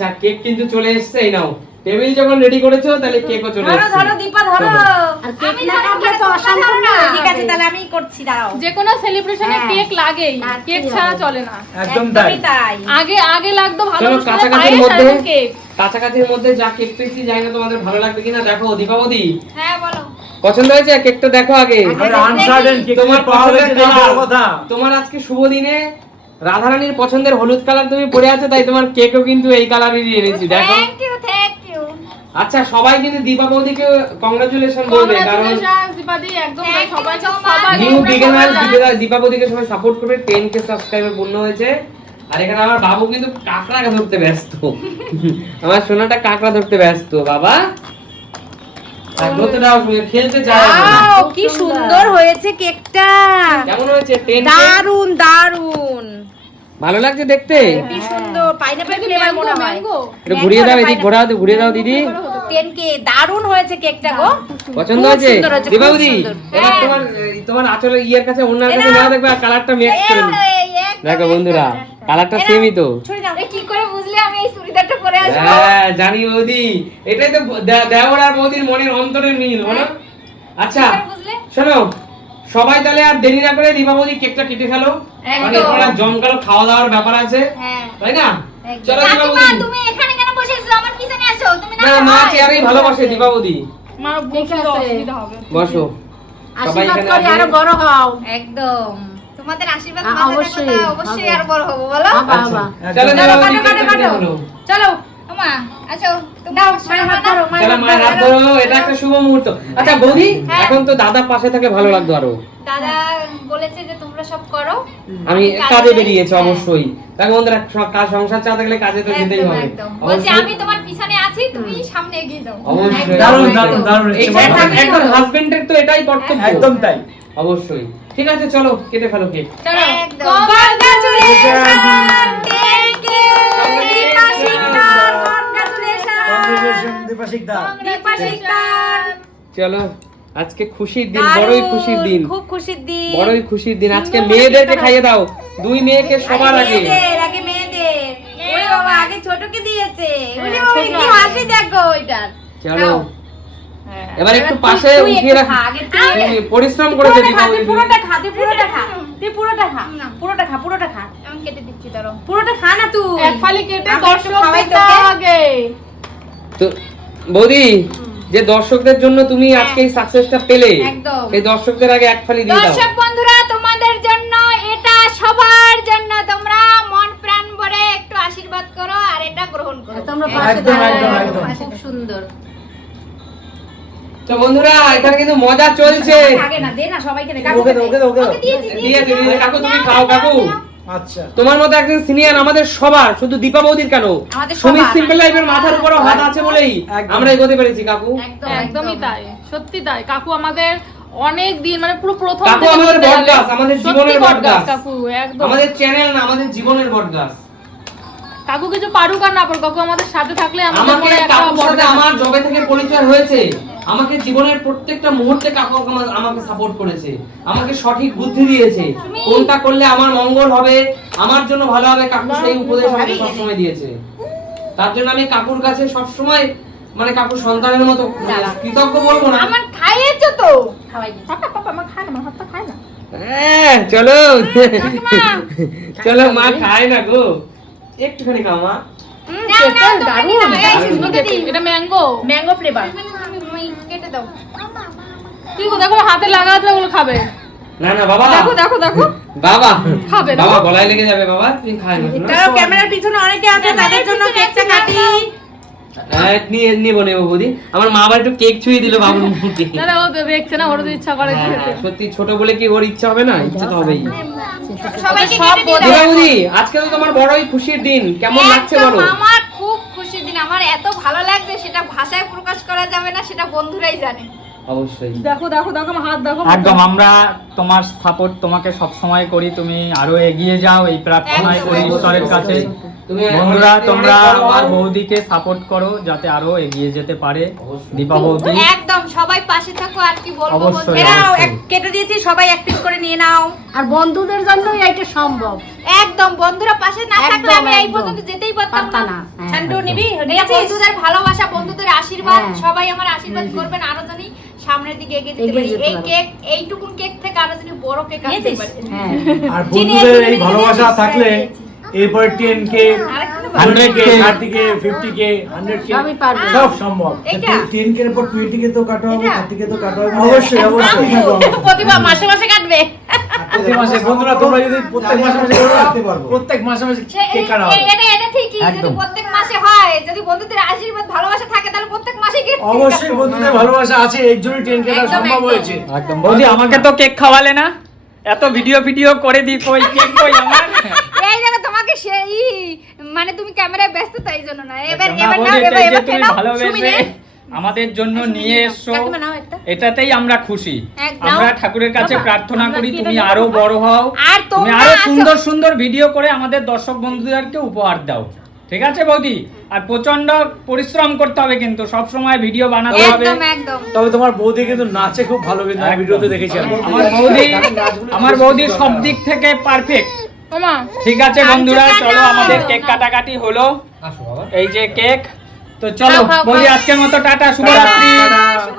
আচ্ছা কেক কিন্তু চলে এসেছে, এই নাও টেবিল যখন রেডি করেছো তাহলে কেকও চলে এসেছে। ধরো দীপা ধরো। আর কেক না কাটলে তো অসম্পূর্ণ। ঠিক আছে তাহলে আমি করছি, দাঁড়াও। যে কোনো সেলিব্রেশনে কেক লাগেই, কেক ছাড়া চলে না। একদম তাই। আগে লাগতো ভালো চলো করে কাছাকাছির পায়েস আর মধ্যে কেক। কাছাকাছির মধ্যে যা কেক পেয়েছি জানি না তোমাদের ভালো লাগবে কিনা। দেখো দীপাবতী হ্যাঁ বলো। পছন্দ হয়েছে কেকটা? দেখো আগে আনসার্টেন কেক তোমার পাওয়া পছন্দের গেছে এই বড় কথা। তোমার আজকে শুভ দিনে রাধারানীর পছন্দের হলুদ কালার তুমি পরে আছো, তাই তোমার কেকও কিন্তু এই কালারেরই এনেছি। দেখো থ্যাংক ইউ। আচ্ছা সবাই কিন্তু দীপাবতীকে কংগ্রাচুলেশন বলবে, কারণ কংগ্রাচুলেশন দীপাদি, একদম সবাই নিউ বিগিনার দীপাবতীকে সবাই সাপোর্ট করবে। 10k সাবস্ক্রাইবার পূর্ণ হয়েছে। আর এখানে আমার বাবু কিন্তু কাঁকড়া ধরতে ব্যস্ত। আমার সোনাটা কাঁকড়া ধরতে ব্যস্ত। বাবা ধরতে দাও, তুমি খেলতে চাও। ওয়াও কি সুন্দর হয়েছে কেকটা। কেমন হয়েছে? 10k দারুন দারুন। ভালো লাগছে দেখতে? কি সুন্দর পাইনাপল ফ্লেভার মনে হয়। একটু ঘুরিয়ে দাও, এদিক ঘুরিয়ে দাও দিদি। 10k দারুন হয়েছে কেকটা গো। পছন্দ খুব হয়েছে সুন্দর হয়েছে, খুব দীপাবতী? সুন্দর। এবার হ্যাঁ। তোমার আঁচলে ইয়ের কাছে ওনার কাছে নেওয়া দেখবে আর কালারটা মিক্স করে দিই। দেখো বন্ধুরা কালারটা সেমই তো। কি করে বুঝলে আমি এই চুড়িদারটা পরে আসবো? হ্যাঁ জানি বৌদি, এটাই তো দেওর আর বৌদির মনের অন্তরের মিল, বলো। আচ্ছা শোনো সবাই তাহলে আর দেরি না করে দীপাবলি কেকটা কেটে ফেলো, মানে এরপর আর জমকালো খাওয়া দাওয়ার ব্যাপার আছে, তাই না? চলো দীপাবলি। তুমি এখানে কেন বসেছো? আমার পিছনে আসো। তুমি না মা চেয়ারেই ভালোবাসে দীপাবলি। মা বসে অসুবিধা হবে। বসো সবাই আশীর্বাদ এখানে করি আছে। আরো বড় হও। একদম তোমাদের আশীর্বাদ অবশ্যই, মাথায় থাকলে অবশ্যই আর বড় হবো, বলো। বাবা চলো দীপাবলি কাটো, কেকটা কাটো, কেটে কাটো। ফেলো। চলো মা আসো। দাও মায়ের হাত ধরো, চলো মায়ের হাত ধরো, এটা একটা শুভ মুহূর্ত। আচ্ছা বৌদি এখন তো দাদা পাশে থাকলে ভালো লাগতো আরো। দাদা বলেছে যে তোমরা সব করো, আমি কাজে বেরিয়েছি অবশ্যই। তাই বন্ধুরা কাজ সংসার চা থাকলে কাজে তো যেতেই একদম হবে। একদম। বলছি আমি তোমার পিছনে আছি, তুমি সামনে এগিয়ে যাও। অবশ্যই দারুণ দারুণ দারুণ। এইটা একজন হাজবেন্ডের তো এটাই কর্তব্য। একদম তাই। অবশ্যই। ঠিক আছে চলো কেটে ফেলো কেক। চলো একদম। Congratulation. Thank you Dipa Sikdar. Congratulation Dipa Sikdar. Dipa Sikdar. চলো আজকে খুশির দিন, বড়ই খুশির দিন, খুব খুশির দিন। বড়ই খুশির দিন। আজকে মেয়েদেরকে খাইয়ে দাও, দুই মেয়েকে সবার আগে। আগে মেয়েদের। ওরে বাবা আগে ছোটকে দিয়েছে। ওরে বাবা কি হাসি দেখো ওইটার। চলো এবার একটু পাশে উঠিয়ে রাখ। তুমি পরিশ্রম করেছে দীপাবলি। পুরোটা খা, তুই পুরোটা খা। তুই পুরোটা খা। পুরোটা খা, পুরোটা খা। আমি কেটে দিচ্ছি ধরো। পুরোটা খা না তুই। এক ফালি কেটে আমি একটু দর্শকদের খাওয়াই দাও তোকে। আগে। তো বৌদি যে দর্শকদের জন্য তুমি আজকে এই সাকসেসটা পেলে, একদম। সেই দর্শকদের আগে এক ফালি দিয়ে দাও। দর্শক বন্ধুরা তোমাদের জন্য এটা, সবার জন্য। তোমরা মন প্রাণ ভরে একটু আশীর্বাদ করো আর এটা গ্রহণ করো। তোমরা পাশে একদম, দাঁড়াও। একদম, একদম। খুব সুন্দর। তো বন্ধুরা এখানে কিন্তু মজা চলছে। আগে না দে না সবাইকে দে। ওকে দাও, ওকে দাও, ওকে দাও। দিয়েছে কাকু, তুমি খাও কাকু। আচ্ছা তোমার মতো একজন সিনিয়র আমাদের সবার, শুধু দীপাবলির কেন, আমাদের সুমিত সবার। সিম্পল লাইফের মাথার উপরও হাত আছে বলেই একদম। আমরা এগোতে পেরেছি কাকু। একদম একদমই তাই, সত্যি তাই। কাকু আমাদের অনেক দিন, মানে পুরো প্রথম কাকু থেকে আমাদের বলতে গেলে বটগাছ, আমাদের সত্যি জীবনের বটগাছ। কাকু একদম। আমাদের চ্যানেল না, আমাদের জীবনের বটগাছ। কাকু কিছু পারুক আর না পারুক, কাকু আমাদের সাথে থাকলে আমাদের আমাকে মনে একটা কাকুর সাথে বটগাছ। আমার জবে থেকে পরিচয় হয়েছে, আমাকে জীবনের প্রত্যেকটা মুহূর্তে কাকু আমাকে সাপোর্ট করেছে, আমাকে সঠিক বুদ্ধি দিয়েছে, কোনটা করলে আমার মঙ্গল হবে, আমার জন্য ভালো হবে, কাকু সেই উপদেশ আমাকে সবসময় দিয়েছে। তার জন্য আমি কাকুর কাছে সবসময় মানে কাকুর সন্তানের মতো কৃতজ্ঞ বলবো না। আমার খাইয়েছো তো। খাওয়াই দিই। পাপা পাপা আমার খায় না, আমার হাতটা খায় না। হ্যাঁ, চলো চলো মা খায় না গো, একটুখানি খাও মা। নাও নাও তুমি নাও। এই সুস্মিতা দি। এটা ম্যাঙ্গো। Mango flavour. তুমি কেটে দাও। কি গো, দেখো হাতে লাগা আছে, ওগুলো খাবে। না না বাবা, দেখো দেখো দেখো বাবা খাবে না। বাবা গলায় লেগে যাবে বাবা, তুমি খায় না শোনো। তাও ক্যামেরার পিছনে অনেকে আছে, তাদের জন্য কেকটা কাটি। হ্যাঁ নিবো বৌদি। আমার মা আবার একটু কেক ছুঁয়ে দিল বাবুর মুখে। না না, ও তো দেখছে না, ওর তো ইচ্ছা করে হ্যাঁ, খেতে। সত্যি ছোট বলে কি ওর ইচ্ছা হবে না? ইচ্ছা তো হবেই। সবাইকে সব কেটে দিয়ে দাও। দীপাবলি আজকে তো তোমার বড়ই খুশির দিন, কেমন লাগছে একদম বলো? আমার খুব খুশির দিন। আমার এত ভালো লাগছে সেটা ভাষায় প্রকাশ করা যাবে না, সেটা বন্ধুরাই জানে। অবশ্যই। দেখো দেখো দেখো আমার হাত দেখো। একদম আমরা তোমার সাপোর্ট তোমাকে সব সময় করি, তুমি আরো এগিয়ে যাও এই প্রার্থনায় করি ঈশ্বরের কাছে। তুমি বন্ধুরা অনেক তোমরা বড় হও। আমার বৌদিকে সাপোর্ট করো যাতে আরো এগিয়ে যেতে পারে। দীপা বৌদি একদম সবাই পাশে থাকো, আর কি বলবো অবশ্যই। বন্ধুরা। এরাও কেটে দিয়েছি, সবাই অ্যাক্টিভ করে নিয়ে নাও। আর বন্ধুদের জন্যই এটা সম্ভব। একদম বন্ধুরা পাশে না থাকলে একদম, আমি এই একদম। পর্যন্ত যেতেই পারতাম পারতা না। না। হ্যাঁ। শান্টু নিবি? এটা নিয়েছিস? বন্ধুদের ভালোবাসা, বন্ধুদের আশীর্বাদ, হ্যাঁ। সবাই আমার আশীর্বাদ করবেন, আরো জানি সামনের দিকে এগিয়ে যেতে এগিয়ে পারি। যেতে এই পারো। কেক, এইটুকুন কেক থেকে আরো জানি বড় কেক আনতে নিয়েছিস? পারি। হ্যাঁ। আর বন্ধুদের এই ভালোবাসা থাকলে এরপরে 10K, 100K, 30K, 50K, 100K সবই পারবে। সব সম্ভব। এইটা 10K এর পর 20K তো কাটা হবে, এটা? 30K তো কাটা হবে। অবশ্যই, অবশ্যই। প্রতিভা মাসে মাসে কাটবে। প্রতি মাসে বন্ধুরা তোমরা যদি প্রত্যেক মাসে মাসে করো, রাখতে পারবো। প্রত্যেক মাসে মাসে সে- কেক কাটা হবে। এটা ঠিকই, যদি একদম। প্রত্যেক মাসে হয়, যদি বন্ধুদের আশীর্বাদ ভালোবাসা থাকে, তাহলে প্রত্যেক মাসে কি অবশ্যই বন্ধুদের ভালোবাসা আছে, এর জন্যই 10K টা একদম, সম্ভব একদম। হয়েছে। একদম বৌদি আমাকে তো কেক খাওয়ালে না, এত ভিডিও করে দিই, কই কেক কই আমার। এই জায়গা তোমাকে সেই মানে তুমি ক্যামেরায় ব্যস্ত, তাই জন্য না। এবার না এবার বৌদি, নাও, এটাই যে এবার তুমি নাও, ভালোবেসে সুমি নে। আমাদের জন্য নিয়ে এসছো, কাকিমা নাও একটা। এটাতেই আমরা খুশি। একদম। আমরা ঠাকুরের কাছে বাবা, প্রার্থনা আমরা করি কি তুমি এটা আরো বড় হও, আর তুমি তোমরা আরো আছো। সুন্দর সুন্দর ভিডিও করে আমাদের দর্শক বন্ধুদেরকে উপহার দাও, ঠিক আছে বৌদি? আর প্রচন্ড পরিশ্রম করতে হবে কিন্তু, সব সময় ভিডিও বানাতে হবে। একদম একদম। তবে তোমার বৌদি কিন্তু নাচে খুব ভালো, কিন্তু আমি একদম। ভিডিওতে দেখেছি আমি। আমার বৌদি সব দিক থেকে পারফেক্ট। ওমা ঠিক আছে বন্ধুরা, চলো আমাদের কেক কাটাকাটি হলো, আসো বাবা। এই যে কেক। তো চলো খাও, খাও, বৌদি খাও। আজকের মতো টাটা, শুভরাত্রি। টাটা।